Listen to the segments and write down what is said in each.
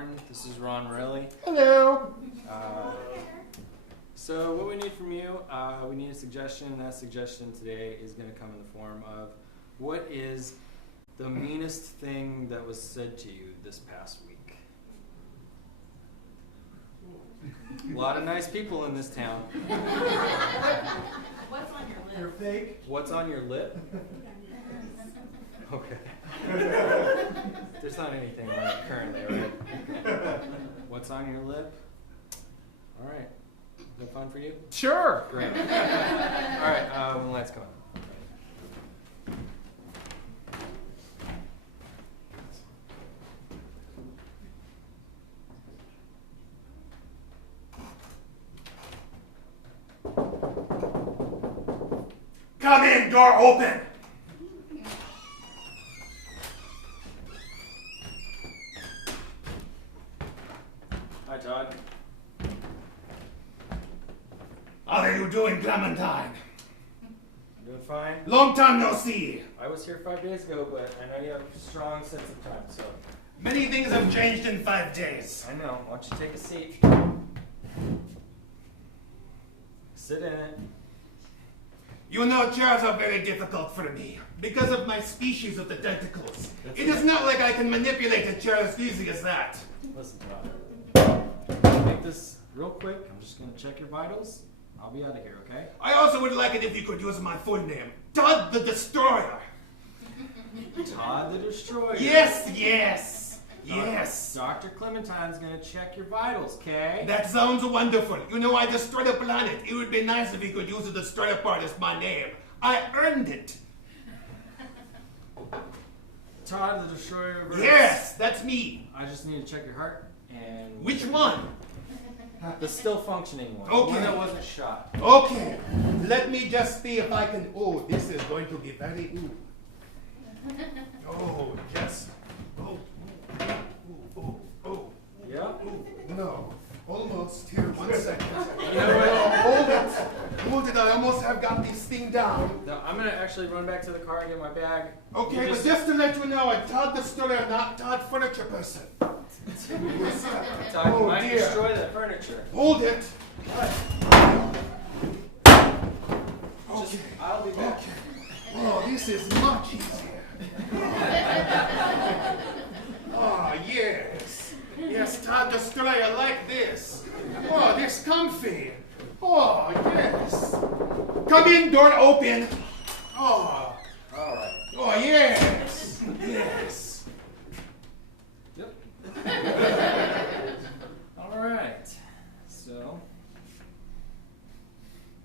Martin. This is Ron Martelli. Hello. So what we need from you, we need a suggestion, and that suggestion today is going to come in the form of what is the meanest thing that was said to you this past week? A lot of nice people in this town. What's on your lip? You're fake. What's on your lip? Okay. There's not anything on it currently, right? What's on your lip? All right. Is that fun for you? Sure. Great. All right, let's go. Come in, door open. Hi, Todd. How are you doing, Clementine? I'm doing fine. Long time no see. I was here 5 days ago, but I know you have a strong sense of time, so. Many things have changed in 5 days. I know. Why don't you take a seat? Sit in it. You know, chairs are very difficult for me because of my species of the tentacles. That's It is not like I can manipulate a chair as easy as that. Listen, Todd. I'll make this real quick. I'm just going to check your vitals. I'll be out of here, okay? I also would like it if you could use my full name. Todd the Destroyer. Todd the Destroyer. Yes, yes, yes. Dr. Clementine's going to check your vitals, okay? That sounds wonderful. You know, I destroyed a planet. It would be nice if he could use the Destroyer part as my name. I earned it. Todd the Destroyer. Yes, that's me. I just need to check your heart and... Which one? The still functioning one. Okay. The one that wasn't shot. Okay, let me just see if I can. Oh, this is going to be very. Ooh. Oh, yes. Oh, oh. Yeah? Ooh, no. Almost. Here, 1 second. You know what? Hold it. Hold it. I almost have got this thing down. No, I'm going to actually run back to the car and get my bag. Okay, You but just to let you know, I'm Todd the Destroyer, not Todd Furniture Person. Todd, Oh, might dear. destroy that furniture. Hold it. Just, I'll be back. Okay. Oh, this is much easier. Oh, yes. Yes, Todd Destroyer, like this. Oh, this comfy. Oh, yes. Come in, door open. Oh. All right. Oh, yes. Yes. Yep. All right. So,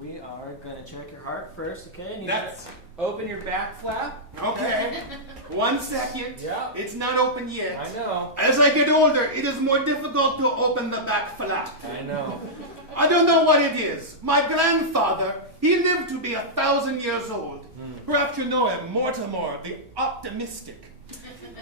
we are going to check your heart first, okay? And you That's... open your back flap. Okay. 1 second. Yeah. It's not open yet. I know. As I get older, it is more difficult to open the back flap. I know. I don't know what it is. My grandfather, he lived to be 1,000 years old. Perhaps you know him, Mortimer, the optimistic.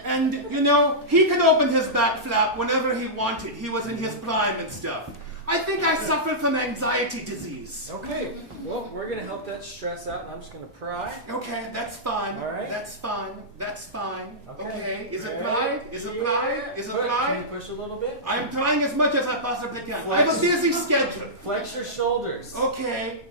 And, you know, he could open his back flap whenever he wanted. He was in his prime and stuff. I think I suffered from anxiety disease. Okay. Well, we're going to help that stress out, and I'm just going to pry. Okay, that's fine. All right. That's fine. That's fine. Okay. Is it All pride? right. Is it Yeah. pride? Is it Can pride? you push a little bit? I'm trying as much as I possibly can. I have a busy schedule. Flex your shoulders. Okay.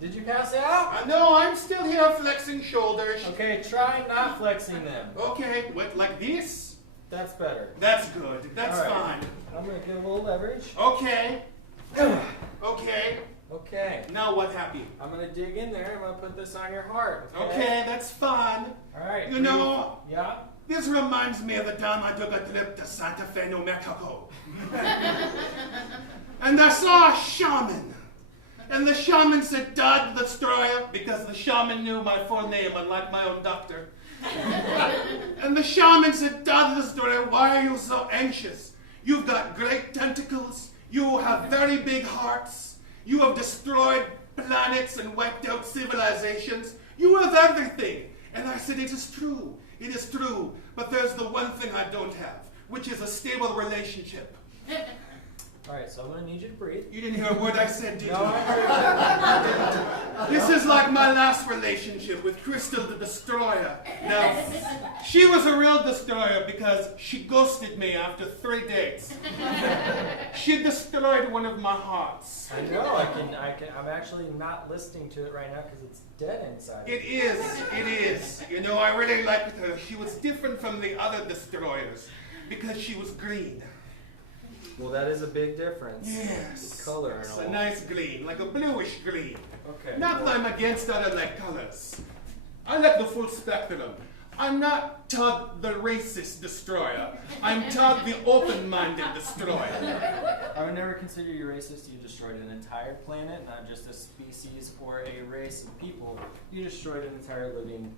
Did you pass out? No, I'm still here flexing shoulders. Okay, try not flexing them. Okay, what, like this? That's better. That's good. That's All right. fine. I'm going to get a little leverage. Okay. Okay. Okay. Now what happened? I'm going to dig in there. I'm going to put this on your heart. Okay, that's fine. All right. You know, Yeah? this reminds me of the time I took a trip to Santa Fe, New Mexico. And I saw a shaman. And the shaman said, Todd the Destroyer, because the shaman knew my full name, unlike my own doctor. And the shaman said, Todd the Destroyer, why are you so anxious? You've got great tentacles. You have very big hearts. You have destroyed planets and wiped out civilizations. You have everything. And I said, it is true. It is true. But there's the one thing I don't have, which is a stable relationship. Alright, so I'm going to need you to breathe. You didn't hear a word I said, did you? No, I heard This is like my last relationship with Crystal the Destroyer. Now, she was a real destroyer because she ghosted me after 3 dates. She destroyed one of my hearts. I know, I'm actually not listening to it right now because it's dead inside. It is. You know, I really liked her. She was different from the other destroyers because she was green. Well, that is a big difference. Yes. The color and It's all. a nice green, like a bluish green. Okay. Not that I'm against other like colors. I like the full spectrum. I'm not Todd the racist destroyer. I'm Todd the open-minded destroyer. I would never consider you racist. You destroyed an entire planet, not just a species or a race of people. You destroyed an entire living.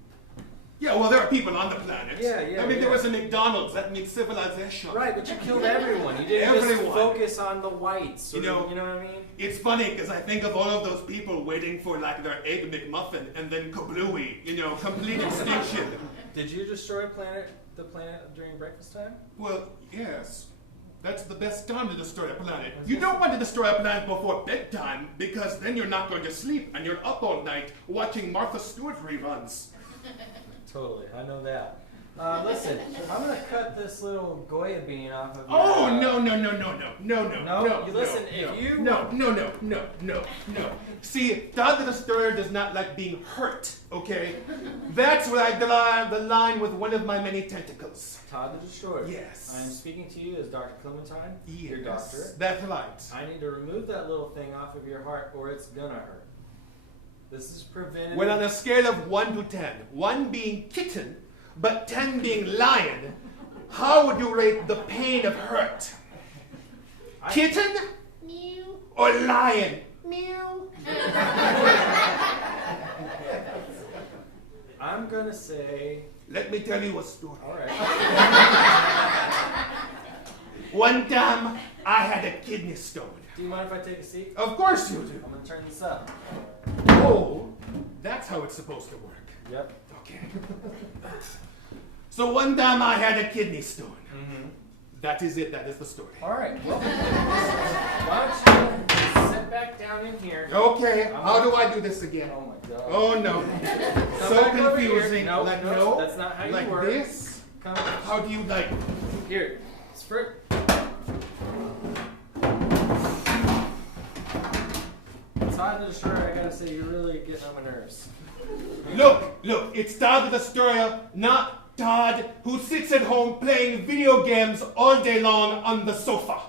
Yeah, well, there are people on the planet. Yeah. I mean, there was a McDonald's. That means civilization. Right, but you killed everyone. You didn't just focus on the whites. You know what I mean? It's funny because I think of all of those people waiting for like their egg McMuffin and then kablooey, you know, complete extinction. Did you destroy the planet during breakfast time? Well, yes. That's the best time to destroy a planet. You don't want to destroy a planet before bedtime because then you're not going to sleep and you're up all night watching Martha Stewart reruns. Totally, I know that. Listen, I'm gonna cut this little Goya bean off of your... Oh, no. See, Todd the Destroyer does not like being hurt, okay? That's where I draw the line with one of my many tentacles. Todd the Destroyer. Yes. I'm speaking to you as Dr. Clementine, your doctor. That's right. I need to remove that little thing off of your heart or it's gonna hurt. This is preventative. Well, on a scale of 1 to 10, 1 being kitten, but 10 being lion, how would you rate the pain of hurt? Kitten? Mew. Or lion? Mew. I'm gonna say... Let me tell you a story. All right. One time, I had a kidney stone. Do you mind if I take a seat? Of course you do. I'm gonna turn this up. Oh, that's how it's supposed to work. Yep. Okay. So one time I had a kidney stone. Mm-hmm. That is it. That is the story. All right. Well, why don't you sit back down in here? Okay. How do I do this again? Oh my God. Oh no. So confusing. No, like no, that's not how you like work. This. Come. How do you like? Here. It's for. Todd the Destroyer, I gotta say, you're really getting on my nerves. Look. It's Todd the Destroyer, not Todd who sits at home playing video games all day long on the sofa.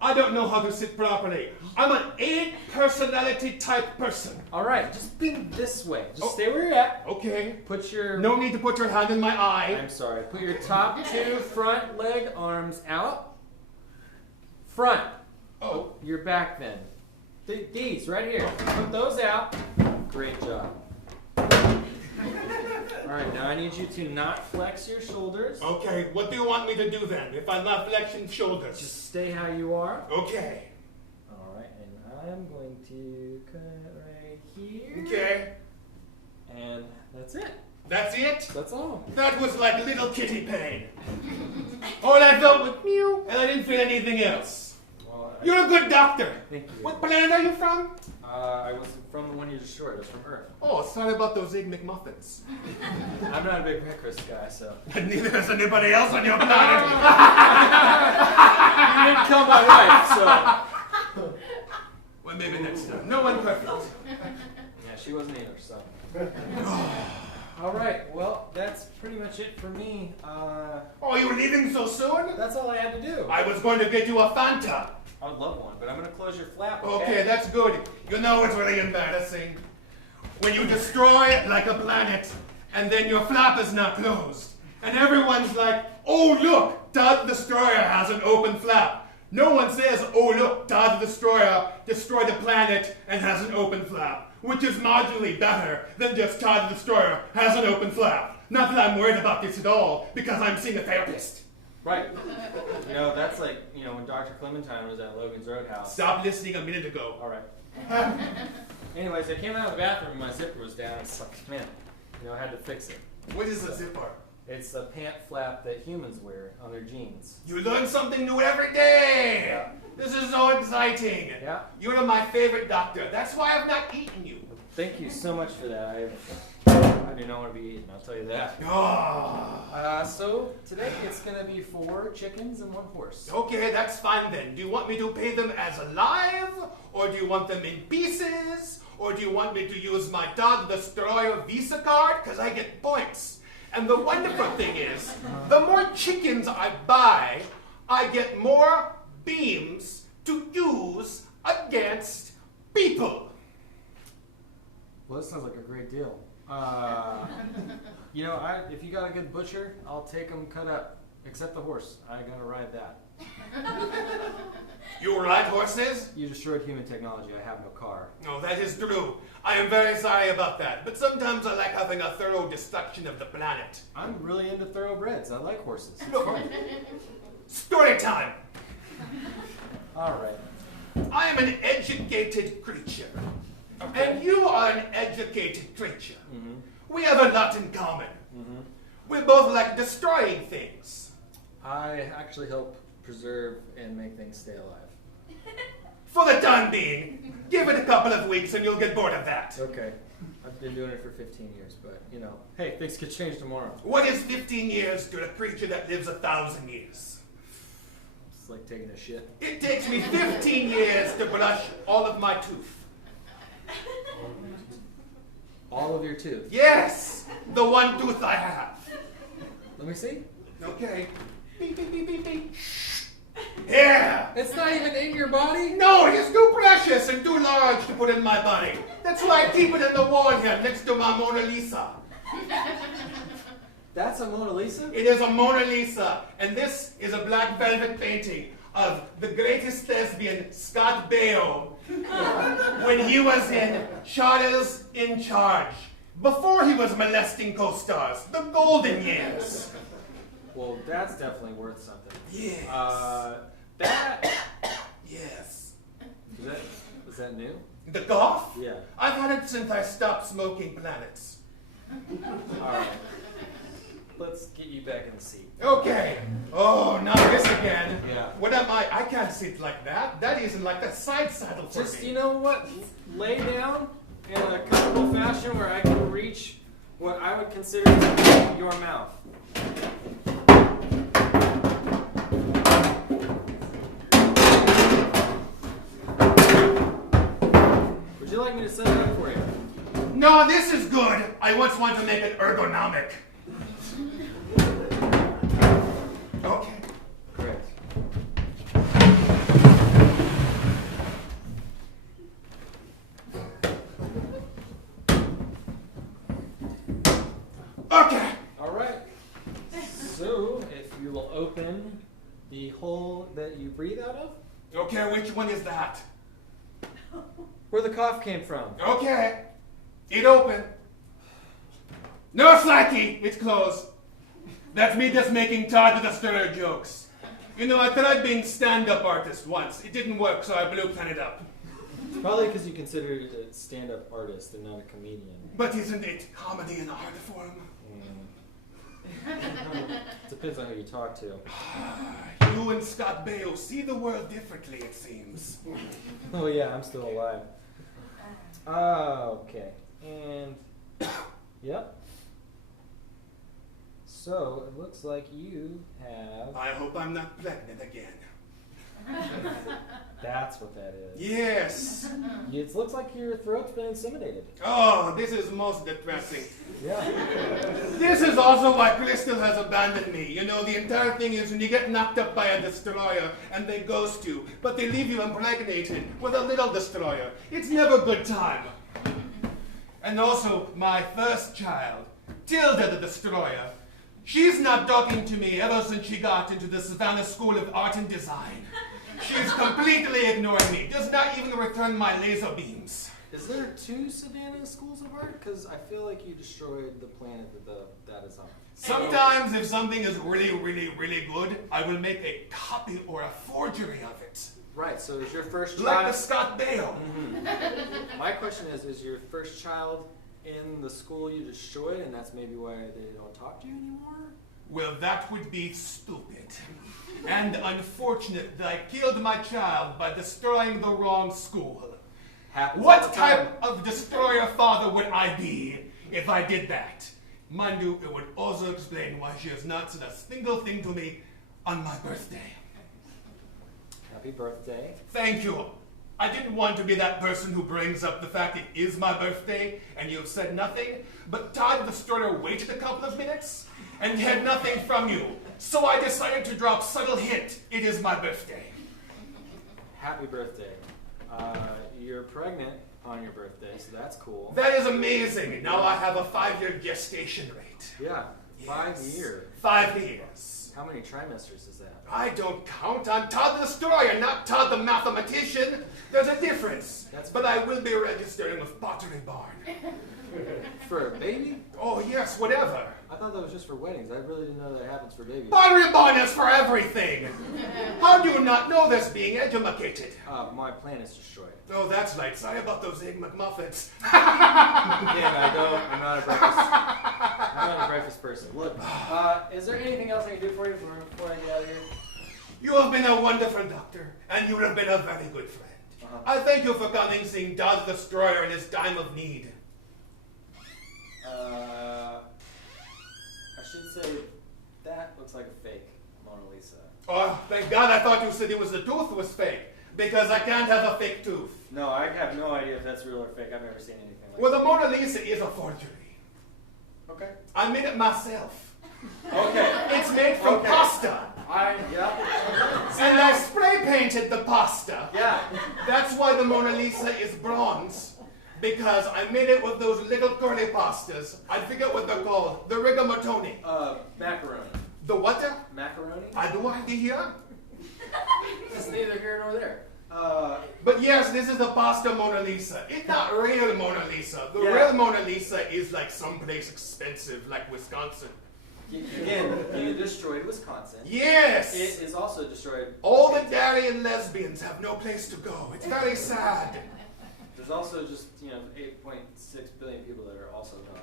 I don't know how to sit properly. I'm an 8 personality type person. All right, just be this way. Just stay where you're at. Okay. Put your... No need to put your hand in my eye. I'm sorry. Put your top 2 front leg arms out. Front. Oh. Your back then. These, right here. Put those out. Great job. All right, now I need you to not flex your shoulders. Okay, what do you want me to do then if I'm not flexing shoulders? Just stay how you are. Okay. All right, and I'm going to cut right here. Okay. And that's it. That's it? That's all. That was like little kitty pain. All I felt was mew, and I didn't feel anything else. Well, You're a good doctor. Thank you. What planet are you from? I was from the one you destroyed. I was from Earth. Oh, sorry about those egg McMuffins. I'm not a big breakfast guy, so. Neither is anybody else on your planet. You didn't kill my wife, so. Well, maybe next time. No one perfect. Yeah, she wasn't either, so. All right, well, that's pretty much it for me. Oh, you were leaving so soon? That's all I had to do. I was going to get you a Fanta. I would love one, but I'm going to close your flap, Okay, that's good. You know it's really embarrassing. When you destroy like a planet, and then your flap is not closed. And everyone's like, oh look, Todd the Destroyer has an open flap. No one says, oh look, Todd the Destroyer destroyed a planet and has an open flap. Which is marginally better than just Todd the Destroyer has an open flap. Not that I'm worried about this at all, because I'm seeing a therapist. Right. You know, that's like, you know, when Dr. Clementine was at Logan's Roadhouse. Stop listening a minute ago. All right. Anyways, I came out of the bathroom and my zipper was down. It's like, man, you know, I had to fix it. What is a zipper? It's a pant flap that humans wear on their jeans. You learn something new every day. Yeah. This is so exciting. Yeah. You're my favorite doctor. That's why I've not eaten you. Thank you so much for that. I do not want to be eaten, I'll tell you that. Oh. So today it's going to be 4 chickens and 1 horse. Okay, that's fine then. Do you want me to pay them as alive? Or do you want them in pieces? Or do you want me to use my Todd the Destroyer Visa card? Because I get points. And the wonderful thing is, the more chickens I buy, I get more beams to use against people. Well, this sounds like a great deal. You know, if you got a good butcher, I'll take them cut up. Except the horse. I gotta ride that. You ride horses? You destroyed human technology. I have no car. Oh, that is true. I am very sorry about that. But sometimes I like having a thorough destruction of the planet. I'm really into thoroughbreds. I like horses. It's No. fun. Story time. All right. I am an educated creature. Okay. And you are an educated creature. Mm-hmm. We have a lot in common. Mm-hmm. We both like destroying things. I actually help preserve and make things stay alive. For the time being, give it a couple of weeks and you'll get bored of that. Okay. I've been doing it for 15 years, but, you know, hey, things could change tomorrow. What is 15 years to a creature that lives 1,000 years? It's like taking a shit. It takes me 15 years to brush all of my teeth. All of your tooth. Yes, the one tooth I have. Let me see. Okay. Beep, beep, beep, beep, beep. Yeah. It's not even in your body? No, it is too precious and too large to put in my body. That's why I keep it in the wall here next to my Mona Lisa. That's a Mona Lisa? It is a Mona Lisa, and this is a black velvet painting of the greatest thespian, Scott Baio, when he was in Charles in Charge, before he was molesting co-stars, the golden years. Well, that's definitely worth something. Yes. That... Yes. Is that new? The cough? Yeah. I've had it since I stopped smoking planets. All right. Let's get you back in the seat. Okay. Oh, not this again. Yeah. What am I? I can't sit like that. That isn't like the side saddle for Just, me. you know what? Lay down in a comfortable fashion where I can reach what I would consider to be your mouth. Would you like me to set it up for you? No, this is good. I once wanted to make it ergonomic. Okay. Great. Okay. All right. So, if you will open the hole that you breathe out of, Okay, which one is that? where the cough came from. Okay. It open. No, Slacky. It's closed. That's me just making Todd the Destroyer jokes. You know, I tried being stand-up artist once. It didn't work, so I blew Planet Up. Probably because you consider it a stand-up artist and not a comedian. But isn't it comedy in art form? Depends on who you talk to. You and Scott Baio see the world differently, it seems. Oh yeah, I'm still alive. Okay. And, yep. So, it looks like you have... I hope I'm not pregnant again. That's what that is. Yes. It looks like your throat's been inseminated. Oh, this is most depressing. Yeah. This is also why Crystal has abandoned me. You know, the entire thing is when you get knocked up by a destroyer and they ghost you, but they leave you impregnated with a little destroyer. It's never a good time. And also, my first child, Tilda the Destroyer, she's not talking to me ever since she got into the Savannah School of Art and Design. She's completely ignoring me, does not even return my laser beams. Is there 2 Savannah schools of art? Because I feel like you destroyed the planet that is on. Sometimes if something is really, really, really good, I will make a copy or a forgery of it. Right, so is your first child... Like the Scott Baio. Mm-hmm. My question is your first child in the school you destroyed, and that's maybe why they don't talk to you anymore? Well, that would be stupid. And unfortunate that I killed my child by destroying the wrong school. Happens all What the time. type of destroyer father would I be if I did that? Mind you, it would also explain why she has not said a single thing to me on my birthday. Happy birthday. Thank you. I didn't want to be that person who brings up the fact it is my birthday and you've said nothing, but Todd the Destroyer waited a couple of minutes and had nothing from you. So I decided to drop subtle hint, it is my birthday. Happy birthday. You're pregnant on your birthday, so that's cool. That is amazing. Now I have a 5-year gestation rate. Yeah, Yes. 5 years. 5 years. How many trimesters is that? I don't count. I'm Todd the Destroyer, not Todd the mathematician. There's a difference. But I will be registering with Pottery Barn. For a baby? Oh yes, whatever. I thought that was just for weddings. I really didn't know that happens for babies. Pottery Barn is for everything. How do you not know this, being educated? My plan is destroyed. Oh, that's right. Sorry about those Egg McMuffins. Again, I'm not a breakfast person. Look, is there anything else I can do for you before I get out of here? You have been a wonderful doctor, and you have been a very good friend. I thank you for coming, seeing Todd the Destroyer in his time of need. I should say that looks like a fake Mona Lisa. Oh, thank God, I thought you said it was the tooth was fake, because I can't have a fake tooth. No, I have no idea if that's real or fake. I've never seen anything like Well, that. the Mona Lisa is a forgery. Okay. I made it myself. Okay. It's made from Okay. pasta. Yeah. And I spray painted the pasta. Yeah. That's why the Mona Lisa is bronze. Because I made it with those little curly pastas. I forget what they're called. The rigamatoni. Macaroni. The what? Macaroni? I do idea. It's neither here nor there. But yes, this is the pasta Mona Lisa. It's not real Mona Lisa. The Yeah. real Mona Lisa is like someplace expensive, like Wisconsin. Again, you destroyed Wisconsin. Yes! It is also destroyed. All the daddy and lesbians have no place to go. It's very sad. There's also just, 8.6 billion people that are also gone.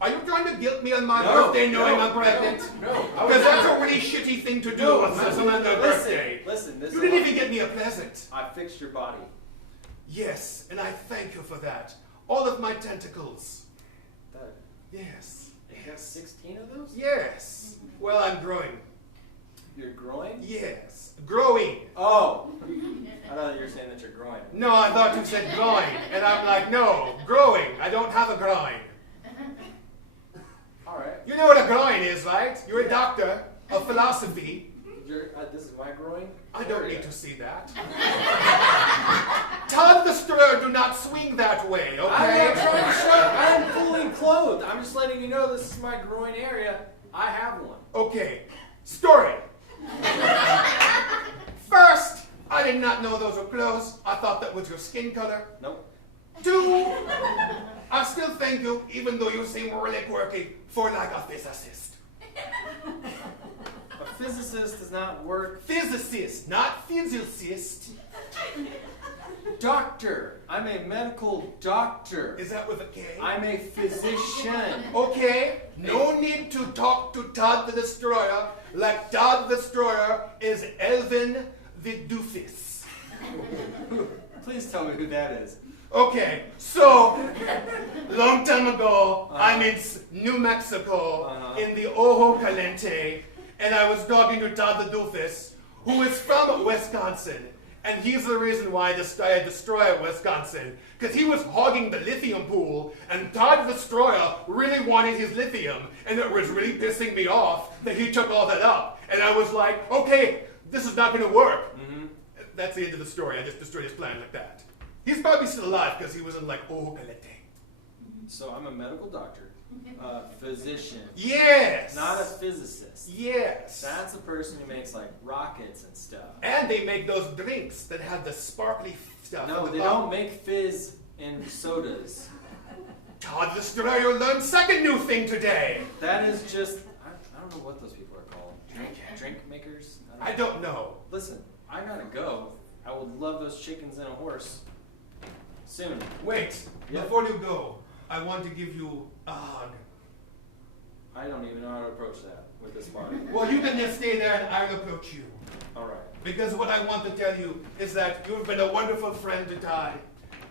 Are you trying to guilt me on my birthday knowing I'm pregnant? No. Because that's a really shitty thing to do on someone's birthday. Listen, You didn't even get me a present. I fixed your body. Yes, and I thank you for that. All of my tentacles. That, Yes. it has 16 of those? Yes. Well, I'm growing. Your groin? Yes. Growing. Oh! I thought you were saying that you're groin. No, I thought you said groin. And I'm like, no, growing. I don't have a groin. Alright. You know what a groin is, right? You're a doctor of philosophy. This is my groin? I don't need to see that. Todd the Destroyer do not swing that way, I'm okay? not trying to show. I'm fully clothed. I'm just letting you know this is my groin area. I have one. Okay, story. First, I did not know those were clothes. I thought that was your skin color. Nope. 2, I still thank you, even though you seem really quirky, for like a physicist. A physicist does not work. Physicist, not physicist. Doctor. I'm a medical doctor. Is that with a K? I'm a physician. Okay, no need to talk to Todd the Destroyer like Todd the Destroyer is Elvin the Doofus. Please tell me who that is. Okay, so, long time ago, I'm in New Mexico, in the Ojo Caliente, and I was talking to Todd the Doofus, who is from Wisconsin. And he's the reason why I destroyed Wisconsin. Because he was hogging the lithium pool, and Todd the Destroyer really wanted his lithium, and it was really pissing me off that he took all that up. And I was like, okay, this is not going to work. Mm-hmm. That's the end of the story. I just destroyed his plan like that. He's probably still alive because he was in like Ojo Caliente. So I'm a medical doctor, physician. Yes! Not a physicist. Yes! That's a person who makes like rockets and stuff. And they make those drinks that have the sparkly stuff. No, at the they bottom. don't make fizz in sodas. Todd the Destroyer learned second new thing today. That is just, I don't know what those people are called. Drink makers? I don't know. Listen, I gotta go. I would love those chickens and a horse. Soon. Wait, Yep. before you go, I want to give you a hug. I don't even know how to approach that with this party. Well, you can just stay there and I'll approach you. All right. Because what I want to tell you is that you've been a wonderful friend to Ty.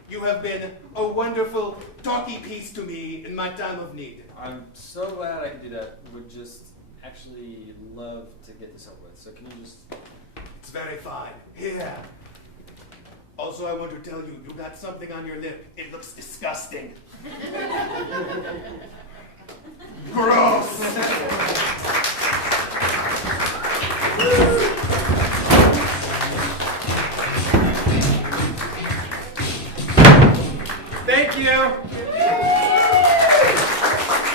You have been a wonderful talkie piece to me in my time of need. I'm so glad I could do that. Would just actually love to get this over with. So can you just... It's very fine. Here. Also, I want to tell you, you got something on your lip. It looks disgusting. Gross!